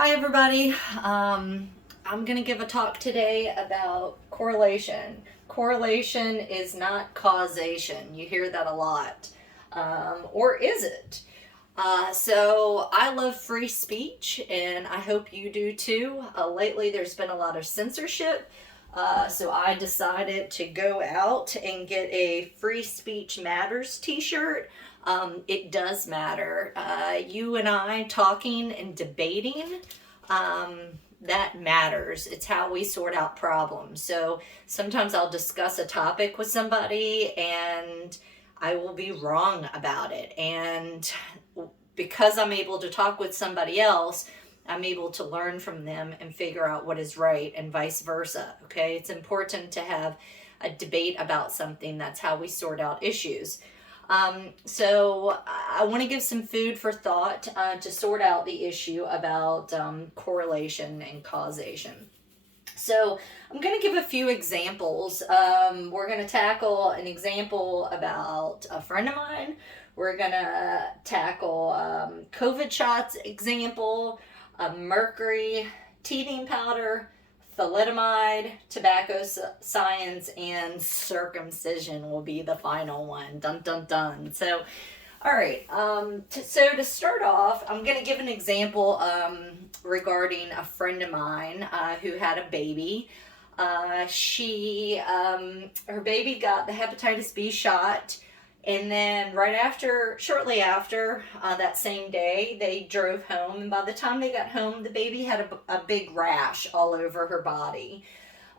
Hi everybody. I'm going to give a talk today about correlation. Correlation is not causation. You hear that a lot. Or is it? So I love free speech and I hope you do too. Lately there's been a lot of censorship. So I decided to go out and get a Free Speech Matters t-shirt. It does matter. You and I talking and debating, that matters. It's how we sort out problems. So sometimes I'll discuss a topic with somebody and I will be wrong about it. And because I'm able to talk with somebody else, I'm able to learn from them and figure out what is right and vice versa. Okay, it's important to have a debate about something. That's how we sort out issues. So I want to give some food for thought to sort out the issue about correlation and causation. So I'm going to give a few examples. We're going to tackle an example about a friend of mine. We're going to tackle COVID shots example, mercury, teething powder, thalidomide, tobacco science, and circumcision will be the final one. Dun dun dun. So, all right. So to start off, I'm going to give an example regarding a friend of mine who had a baby. Her baby got the hepatitis B shot. And then shortly after, that same day, they drove home. And by the time they got home, the baby had a big rash all over her body.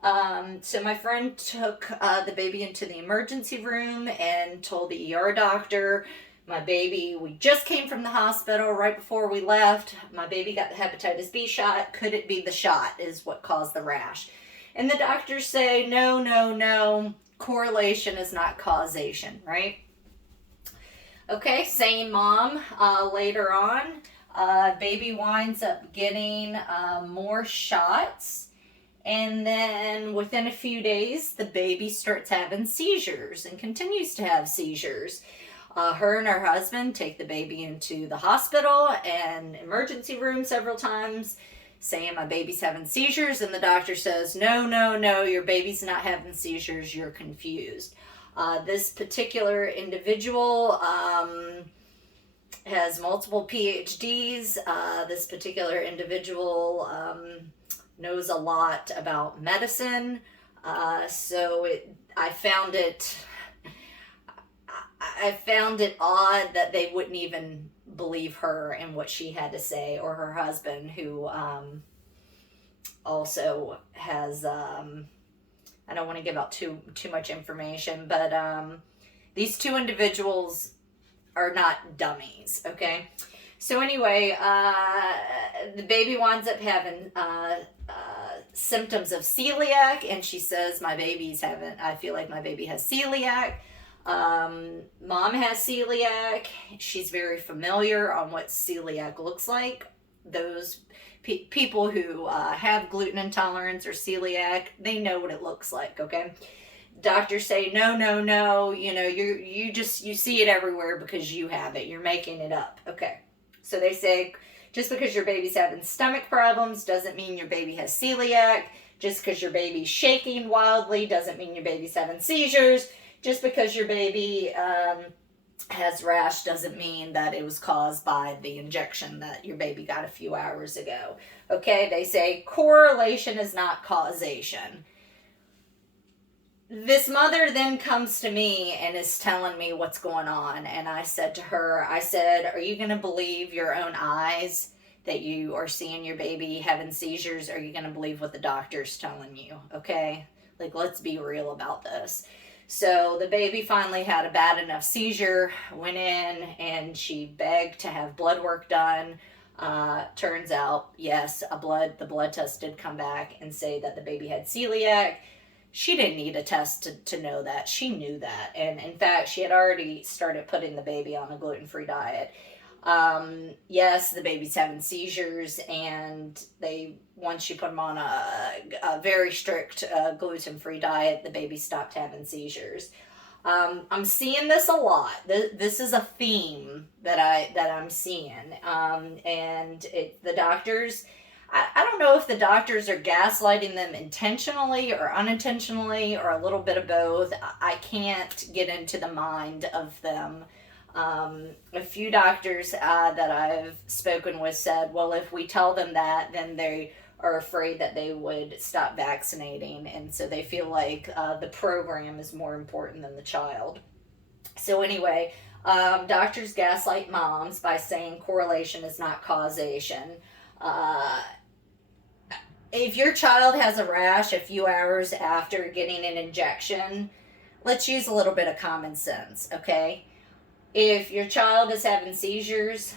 So my friend took the baby into the emergency room and told the ER doctor, we just came from the hospital right before we left. My baby got the hepatitis B shot. Could it be the shot is what caused the rash? And the doctors say, no, no, no. Correlation is not causation, right? Okay, same mom. Later on, baby winds up getting more shots. And then within a few days, the baby starts having seizures and continues to have seizures. Her and her husband take the baby into the hospital and emergency room several times, saying my baby's having seizures. And the doctor says, no, no, no, your baby's not having seizures. You're confused. This particular individual has multiple PhDs. This particular individual knows a lot about medicine. I found it odd that they wouldn't even believe her and what she had to say, or her husband, who also has I don't want to give out too much information, but these two individuals are not dummies, okay? So anyway, the baby winds up having symptoms of celiac, and she says, I feel like my baby has celiac. Mom has celiac. She's very familiar on what celiac looks like. Those people who have gluten intolerance or celiac, they know what it looks like, okay? Doctors say, no, no, no, you see it everywhere because you have it. You're making it up, okay? So they say, just because your baby's having stomach problems doesn't mean your baby has celiac. Just because your baby's shaking wildly doesn't mean your baby's having seizures. Just because your baby has rash doesn't mean that it was caused by the injection that your baby got a few hours ago. Okay, they say correlation is not causation. This mother then comes to me and is telling me what's going on. And I said to her, are you going to believe your own eyes that you are seeing your baby having seizures? Or are you going to believe what the doctor's telling you? Okay, let's be real about this. So the baby finally had a bad enough seizure, went in, and she begged to have blood work done. Turns out, yes, the blood test did come back and say that the baby had celiac. She didn't need a test to know that. She knew that. And in fact, she had already started putting the baby on a gluten-free diet. Yes, the baby's having seizures, and once you put them on a very strict gluten-free diet, the baby stopped having seizures. I'm seeing this a lot. This is a theme that I'm seeing, and the doctors I don't know if the doctors are gaslighting them intentionally or unintentionally or a little bit of both. I can't get into the mind of them. A few doctors that I've spoken with said, well, if we tell them that, then they are afraid that they would stop vaccinating. And so they feel like the program is more important than the child. So, anyway, doctors gaslight moms by saying correlation is not causation. Uh, if your child has a rash a few hours after getting an injection, let's use a little bit of common sense, okay? If your child is having seizures,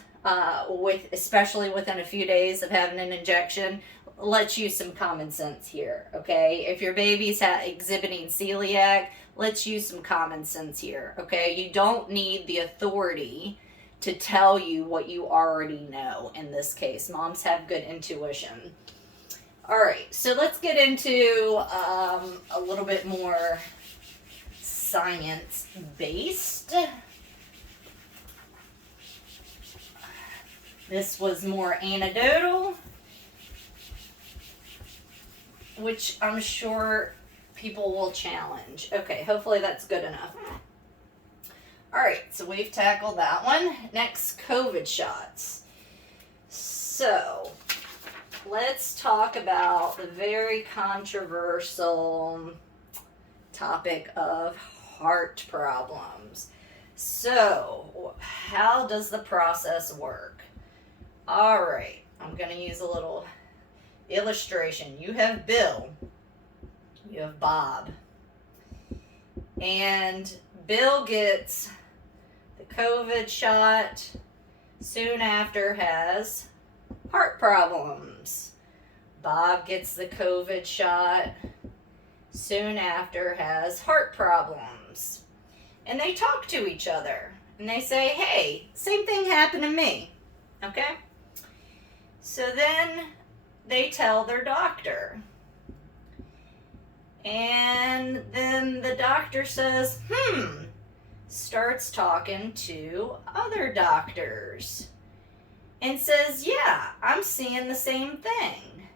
especially within a few days of having an injection, let's use some common sense here, okay? If your baby's exhibiting celiac, let's use some common sense here, okay? You don't need the authority to tell you what you already know in this case. Moms have good intuition. All right, so let's get into a little bit more science-based. This was more anecdotal, which I'm sure people will challenge. Okay, hopefully that's good enough. All right, so we've tackled that one. Next, COVID shots. So, let's talk about the very controversial topic of heart problems. So, how does the process work? All right, I'm going to use a little illustration. You have Bill, you have Bob, and Bill gets the COVID shot, soon after has heart problems. Bob gets the COVID shot, soon after has heart problems. And they talk to each other, and they say, hey, same thing happened to me, okay? So then they tell their doctor. And then the doctor says, starts talking to other doctors and says, yeah, I'm seeing the same thing.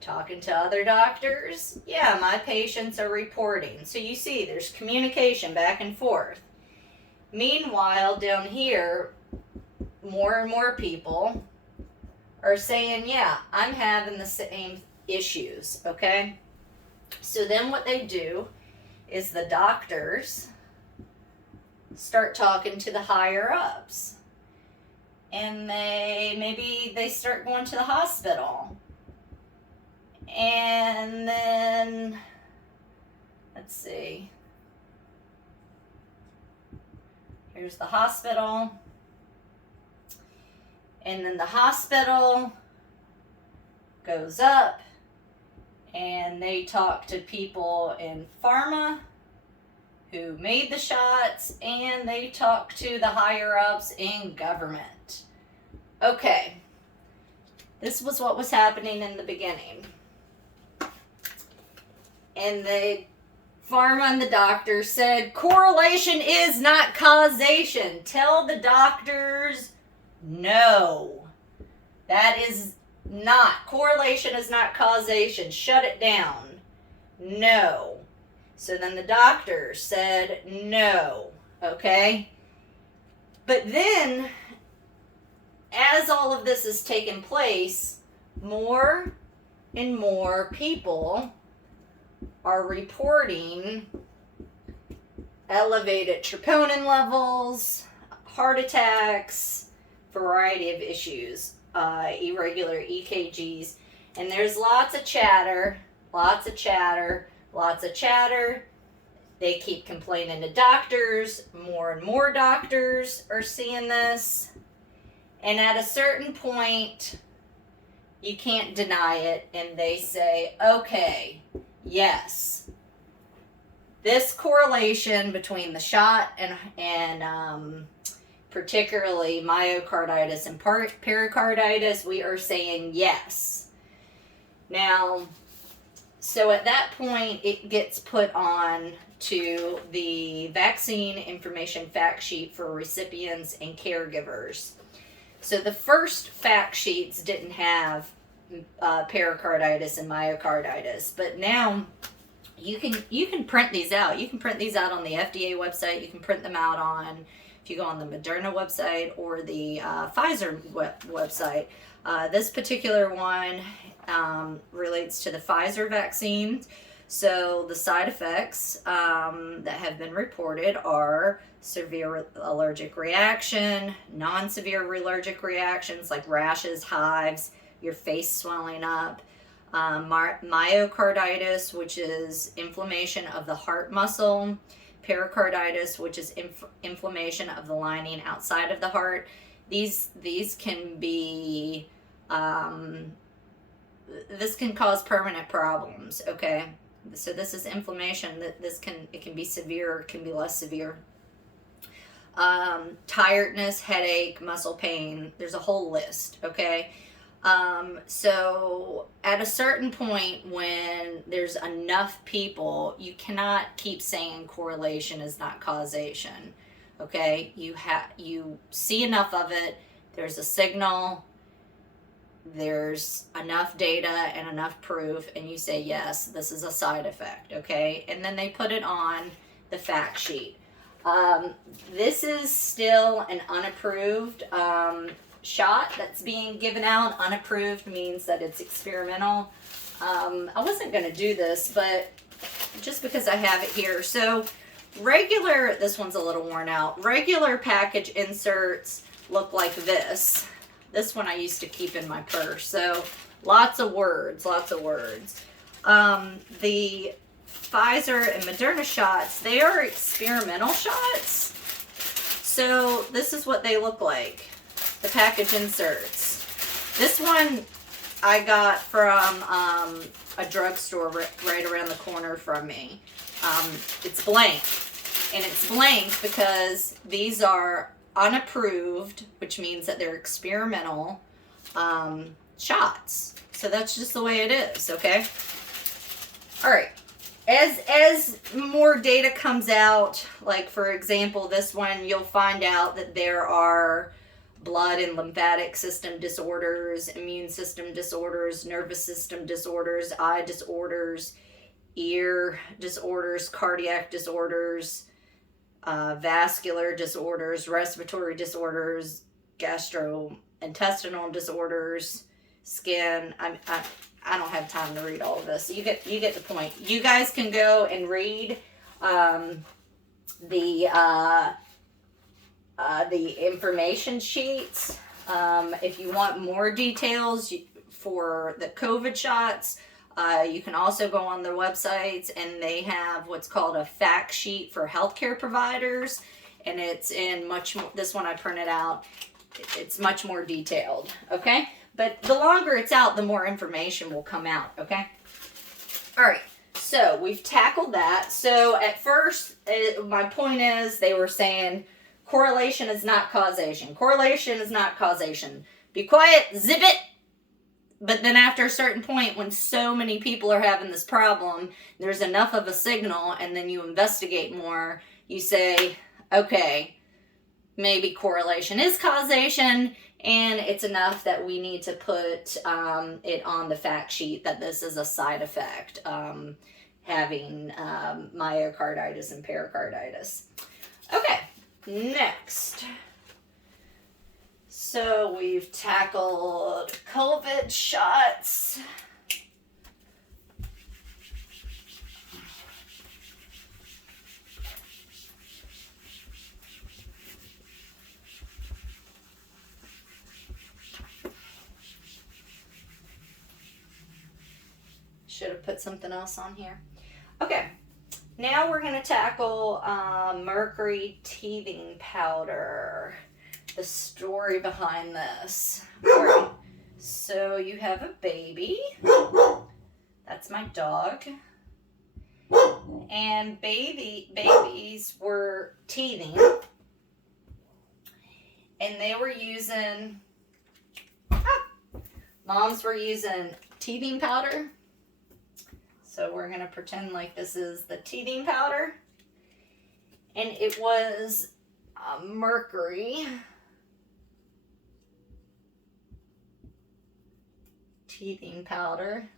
Talking to other doctors, yeah, my patients are reporting. So you see, there's communication back and forth. Meanwhile, down here, more and more people are saying, yeah, I'm having the same issues, okay? So then what they do is the doctors start talking to the higher ups. And maybe they start going to the hospital. And then, let's see. Here's the hospital. And then the hospital goes up and they talk to people in pharma who made the shots, and they talk to the higher ups in government. Okay, this was what was happening in the beginning. And the pharma and the doctor said, correlation is not causation. Tell the doctors, no, that is not. Correlation is not causation. Shut it down. No. So then the doctor said no, okay? But then, as all of this is taking place, more and more people are reporting elevated troponin levels, heart attacks, variety of issues, irregular EKGs, and there's lots of chatter. They keep complaining to doctors. More and more doctors are seeing this. And at a certain point, you can't deny it, and they say, okay, yes, this correlation between the shot and particularly myocarditis and pericarditis, we are saying yes. Now, so at that point, it gets put on to the vaccine information fact sheet for recipients and caregivers. So the first fact sheets didn't have pericarditis and myocarditis. But now you can print these out. You can print these out on the FDA website. You can print them out on, if you go on the Moderna website or the Pfizer website. This particular one relates to the Pfizer vaccine. So the side effects that have been reported are severe allergic reaction, non-severe allergic reactions like rashes, hives, your face swelling up, myocarditis, which is inflammation of the heart muscle, pericarditis, which is inflammation of the lining outside of the heart. These can be, this can cause permanent problems, okay? So this is inflammation. It can be severe, it can be less severe. Tiredness, headache, muscle pain. There's a whole list, okay? So at a certain point when there's enough people, you cannot keep saying correlation is not causation, okay? You see enough of it, there's a signal, there's enough data and enough proof, and you say, yes, this is a side effect, okay? And then they put it on the fact sheet. This is still an unapproved shot that's being given out. Unapproved means that it's experimental. I wasn't going to do this, but just because I have it here. So regular, this one's a little worn out. Regular package inserts look like this. This one I used to keep in my purse. So lots of words, lots of words. The Pfizer and Moderna shots, they are experimental shots. So this is what they look like, the package inserts. This one I got from a drugstore right around the corner from me. It's blank. And it's blank because these are unapproved, which means that they're experimental shots. So that's just the way it is, okay? All right. As more data comes out, like for example, this one, you'll find out that there are blood and lymphatic system disorders, immune system disorders, nervous system disorders, eye disorders, ear disorders, cardiac disorders, vascular disorders, respiratory disorders, gastrointestinal disorders, skin. I don't have time to read all of this. You get the point. You guys can go and read the information sheets. If you want more details for the COVID shots, you can also go on their websites, and they have what's called a fact sheet for healthcare providers, and it's in much more, this one I printed out, it's much more detailed, okay? But the longer it's out, the more information will come out, okay? All right, so we've tackled that. So at first, my point is, they were saying correlation is not causation. Correlation is not causation. Be quiet, zip it. But then after a certain point, when so many people are having this problem, there's enough of a signal, and then you investigate more, you say, okay, maybe correlation is causation, and it's enough that we need to put it on the fact sheet that this is a side effect, having myocarditis and pericarditis. Okay, next. So we've tackled COVID shots. Should have put something else on here. Okay, now we're going to tackle mercury teething powder. The story behind this. All right. So you have a baby. That's my dog. And babies were teething. And they were using, moms were using teething powder. So we're going to pretend like this is the teething powder. And it was mercury teething powder.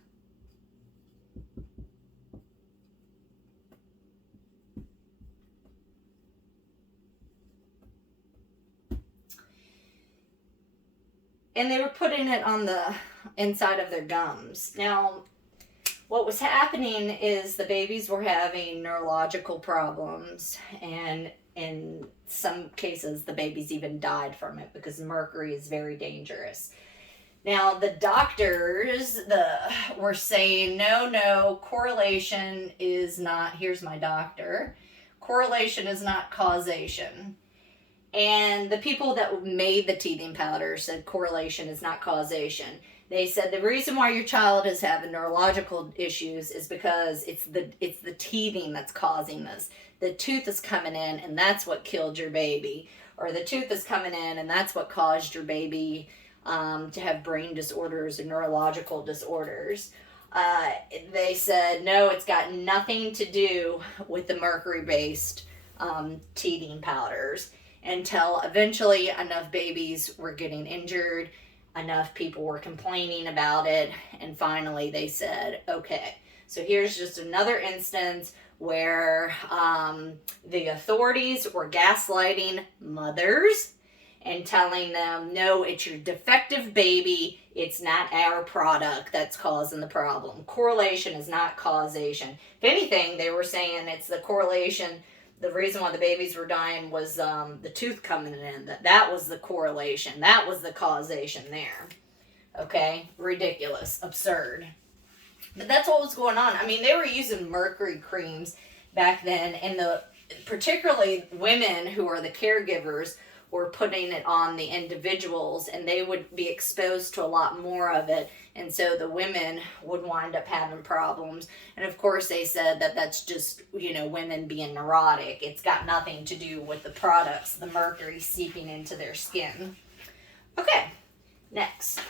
And they were putting it on the inside of their gums. Now, what was happening is the babies were having neurological problems, and in some cases the babies even died from it because mercury is very dangerous. Now, the doctors were saying, no, correlation is not, here's my doctor, correlation is not causation. And the people that made the teething powder said correlation is not causation. They said the reason why your child is having neurological issues is because it's the teething that's causing this. The tooth is coming in and that's what killed your baby. Or the tooth is coming in and that's what caused your baby to have brain disorders or neurological disorders. They said, no, it's got nothing to do with the mercury-based teething powders, until eventually enough babies were getting injured, enough people were complaining about it, and finally they said, okay. So here's just another instance where the authorities were gaslighting mothers and telling them, no, it's your defective baby, it's not our product that's causing the problem. Correlation is not causation. If anything, they were saying it's the correlation. The reason why the babies were dying was the tooth coming in. That was the correlation. That was the causation there. Okay? Ridiculous. Absurd. But that's what was going on. I mean, they were using mercury creams back then, and particularly women who are the caregivers were putting it on the individuals, and they would be exposed to a lot more of it, and so the women would wind up having problems. And of course they said that that's just, women being neurotic. It's got nothing to do with the products, the mercury seeping into their skin. Okay, next,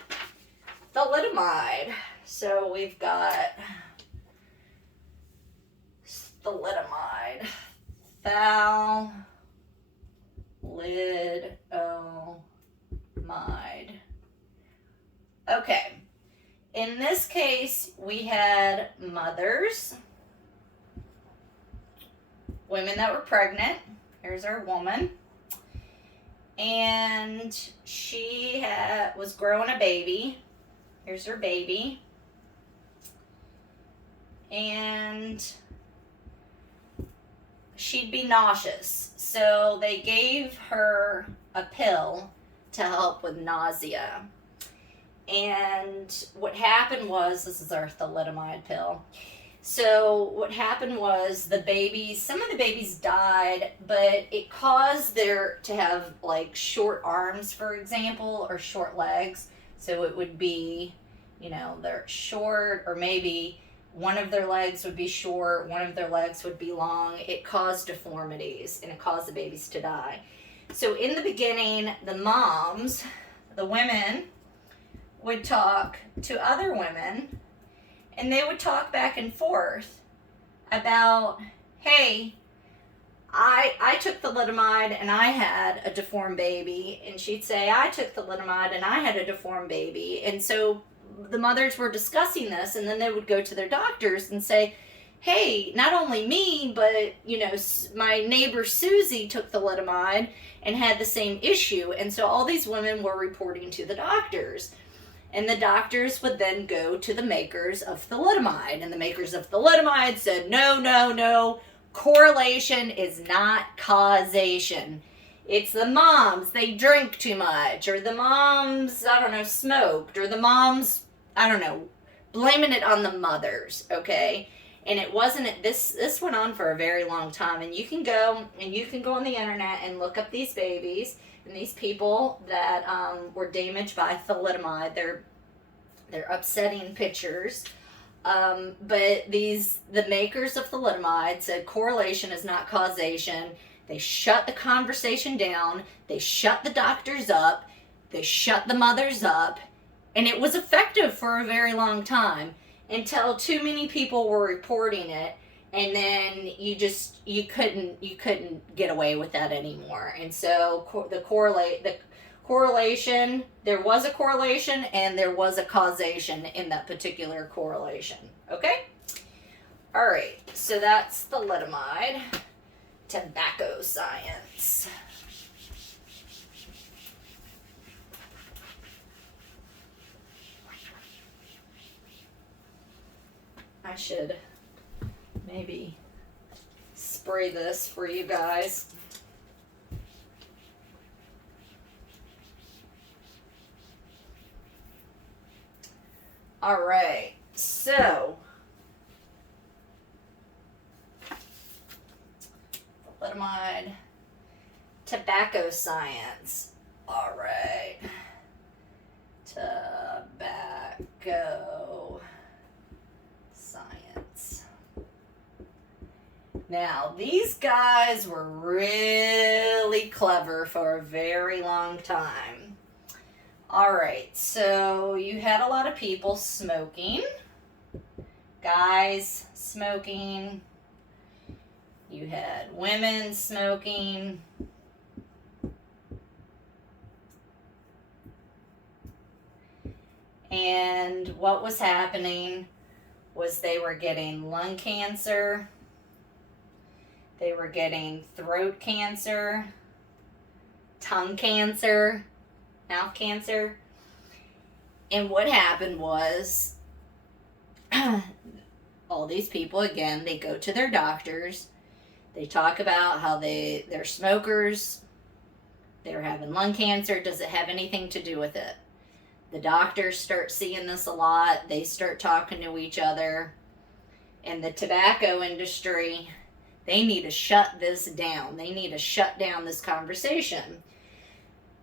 thalidomide. So we've got thalidomide, thalidomide. Okay. In this case, we had mothers, women that were pregnant. Here's our woman. And she was growing a baby. Here's her baby. And she'd be nauseous. So they gave her a pill to help with nausea. And what happened was, this is our thalidomide pill. So what happened was some of the babies died, but it caused to have like short arms, for example, or short legs. So it would be, they're short, or maybe one of their legs would be short, one of their legs would be long. It caused deformities, and it caused the babies to die. So in the beginning, the moms, the women, would talk to other women, and they would talk back and forth about, hey, I took thalidomide and I had a deformed baby. And she'd say, I took thalidomide and I had a deformed baby. And so the mothers were discussing this, and then they would go to their doctors and say, hey, not only me, but, my neighbor Susie took thalidomide and had the same issue. And so all these women were reporting to the doctors. And the doctors would then go to the makers of thalidomide. And the makers of thalidomide said, no, correlation is not causation. It's the moms, they drink too much, or the moms, smoked, or the moms, blaming it on the mothers, okay? And it wasn't, this went on for a very long time. And you can go on the internet and look up these babies and these people that were damaged by thalidomide. They're upsetting pictures. But the makers of thalidomide said correlation is not causation. They shut the conversation down. They shut the doctors up. They shut the mothers up. And it was effective for a very long time, until too many people were reporting it. And then you couldn't get away with that anymore. And so the correlation, there was a correlation and there was a causation in that particular correlation. Okay? All right, so that's thalidomide, tobacco science. I should maybe spray this for you guys. All right, so thalidomide, tobacco science. All right, tobacco science. Now, these guys were really clever for a very long time. All right, so you had a lot of people smoking, guys smoking, you had women smoking, and what was happening was they were getting lung cancer, they were getting throat cancer, tongue cancer, mouth cancer. And what happened was all these people, again, they go to their doctors, they talk about how they're smokers, they're having lung cancer. Does it have anything to do with it? The doctors start seeing this a lot, they start talking to each other, and the tobacco industry, they need to shut this down. They need to shut down this conversation.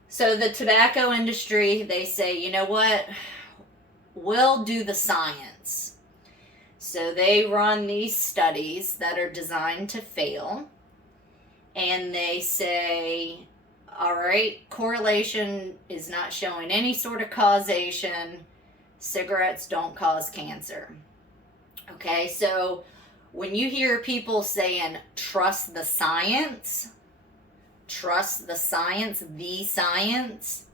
So the tobacco industry, they say, you know what? We'll do the science. So they run these studies that are designed to fail. And they say, all right, correlation is not showing any sort of causation. Cigarettes don't cause cancer. Okay, so when you hear people saying, trust the science, the science,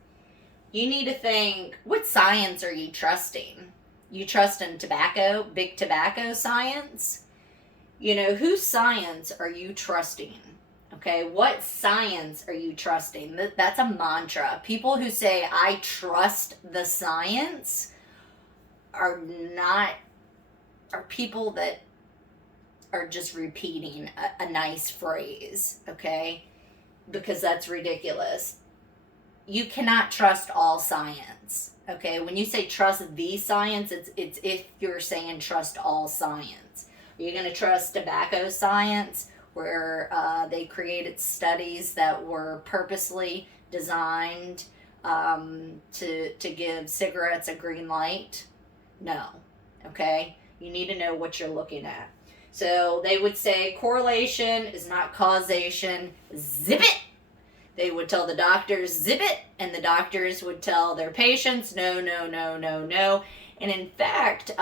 you need to think, what science are you trusting? You trust in tobacco, big tobacco science? You know, whose science are you trusting? Okay, what science are you trusting? That's a mantra. People who say, I trust the science, are people that are just repeating a nice phrase, okay? Because that's ridiculous. You cannot trust all science, okay? When you say trust the science, it's if you're saying trust all science. Are you going to trust tobacco science, where they created studies that were purposely designed to give cigarettes a green light? No, okay? You need to know what you're looking at. So they would say correlation is not causation. Zip it. They would tell the doctors, zip it. And the doctors would tell their patients, no, no, no, no, no. And in fact,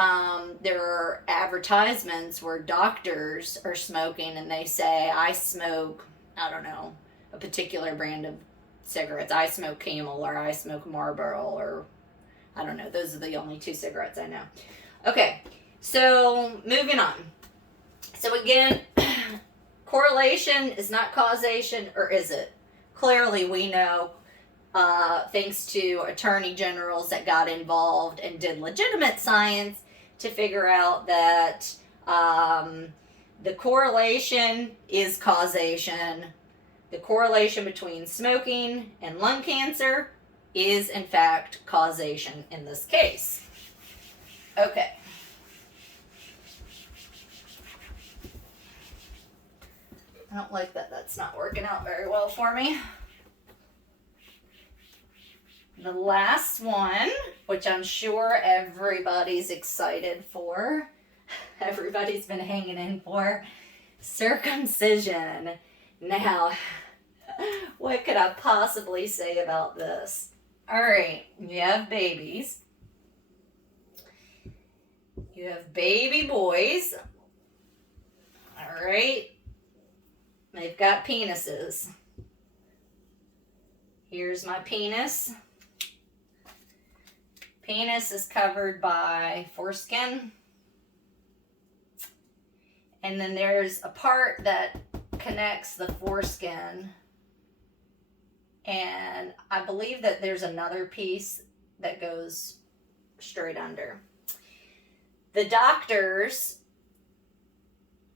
there are advertisements where doctors are smoking and they say, I smoke, I don't know, a particular brand of cigarettes. I smoke Camel, or I smoke Marlboro, or I don't know. Those are the only two cigarettes I know. Okay, so moving on. So again, correlation is not causation, or is it? Clearly we know, thanks to attorney generals that got involved and did legitimate science to figure out that the correlation is causation. The correlation between smoking and lung cancer is in fact causation in this case. Okay. I don't like that that's not working out very well for me. The last one, which I'm sure everybody's excited for, everybody's been hanging in for, circumcision. Now, what could I possibly say about this? All right, you have babies. You have baby boys. All right. They've got penises. Here's my penis. Penis is covered by foreskin. And then there's a part that connects the foreskin. And I believe that there's another piece that goes straight under. The doctors,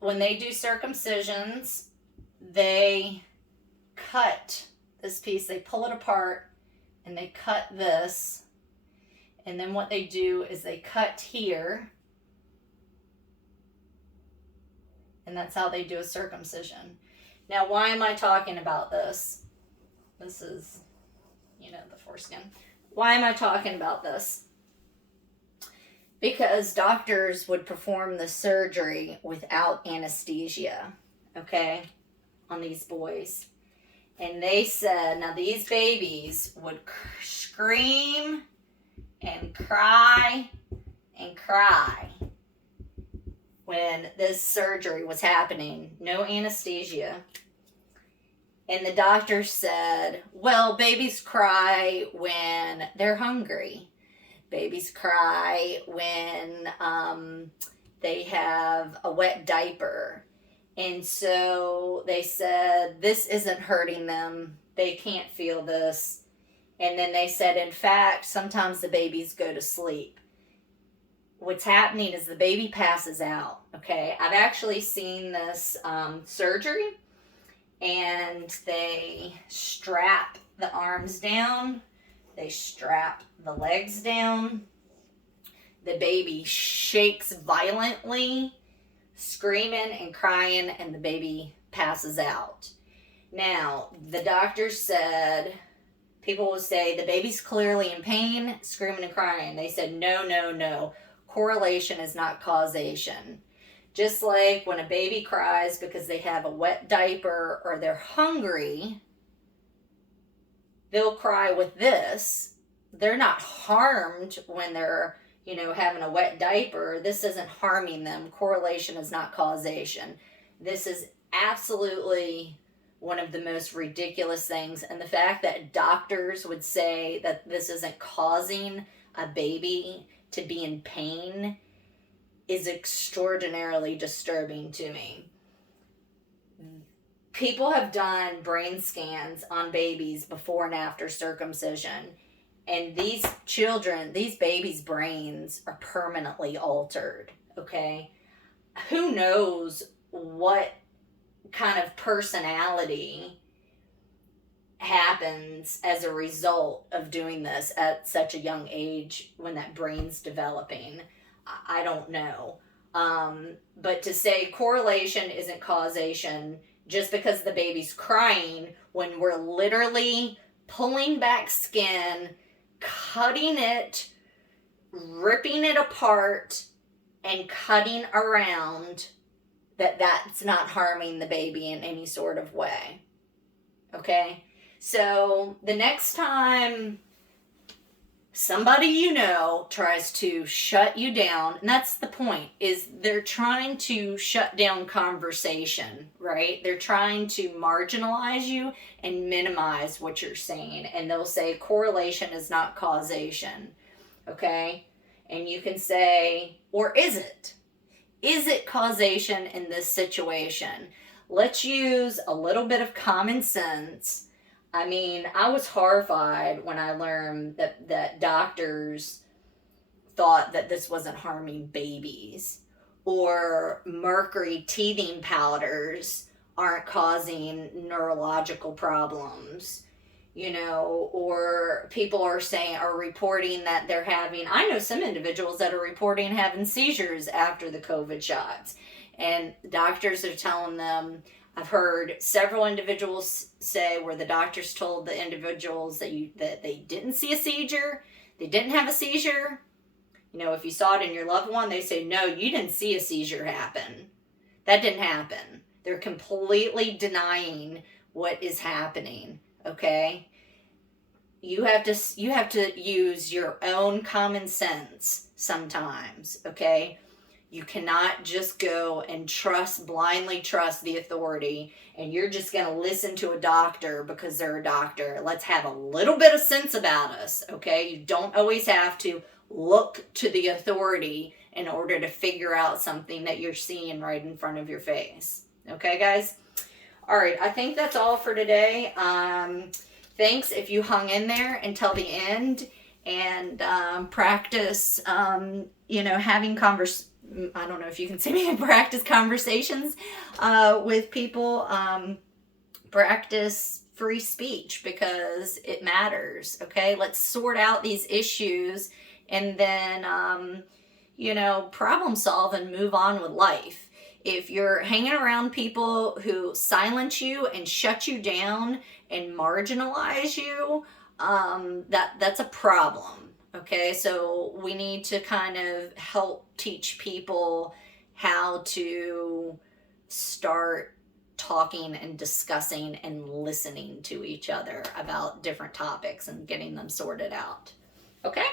when they do circumcisions, they cut this piece. They pull it apart and they cut this. And then what they do is they cut here. And that's how they do a circumcision. Now, why am I talking about this? This is, the foreskin. Why am I talking about this? Because doctors would perform the surgery without anesthesia, okay, on these boys. And they said, now these babies would scream and cry when this surgery was happening. No anesthesia. And the doctor said, well, babies cry when they're hungry. Babies cry when they have a wet diaper. And so they said, this isn't hurting them. They can't feel this. And then they said, in fact, sometimes the babies go to sleep. What's happening is the baby passes out, okay? I've actually seen this surgery, and they strap the arms down. They strap the legs down. The baby shakes violently, screaming and crying, and the baby passes out. Now, the doctor said, people will say, the baby's clearly in pain, screaming and crying. They said, no. Correlation is not causation. Just like when a baby cries because they have a wet diaper or they're hungry, they'll cry with this. They're not harmed when they're, having a wet diaper. This isn't harming them. Correlation is not causation. This is absolutely one of the most ridiculous things. And the fact that doctors would say that this isn't causing a baby to be in pain is extraordinarily disturbing to me. People have done brain scans on babies before and after circumcision, and these babies' brains are permanently altered, okay? Who knows what kind of personality happens as a result of doing this at such a young age when that brain's developing. I don't know. But to say correlation isn't causation just because the baby's crying when we're literally pulling back skin, cutting it, ripping it apart, and cutting around, that's not harming the baby in any sort of way. Okay? So the next time somebody tries to shut you down, and that's the point, is they're trying to shut down conversation, right? They're trying to marginalize you and minimize what you're saying. And they'll say correlation is not causation, okay? And you can say, or is it? Is it causation in this situation? Let's use a little bit of common sense. I mean, I was horrified when I learned that doctors thought that this wasn't harming babies, or mercury teething powders aren't causing neurological problems, or people are reporting that they're having, I know some individuals that are reporting having seizures after the COVID shots, and doctors are telling them. I've heard several individuals say where the doctors told the individuals that they didn't see a seizure, they didn't have a seizure. If you saw it in your loved one, they say, no, you didn't see a seizure happen. That didn't happen. They're completely denying what is happening, okay? You have to use your own common sense sometimes, okay? You cannot just go and blindly trust the authority, and you're just going to listen to a doctor because they're a doctor. Let's have a little bit of sense about us, okay? You don't always have to look to the authority in order to figure out something that you're seeing right in front of your face. Okay, guys? All right, I think that's all for today. Thanks if you hung in there until the end, and practice, having I don't know if you can see me, practice conversations with people. Practice free speech because it matters, okay? Let's sort out these issues and then, problem solve and move on with life. If you're hanging around people who silence you and shut you down and marginalize you, that's a problem. Okay, so we need to kind of help teach people how to start talking and discussing and listening to each other about different topics and getting them sorted out. Okay?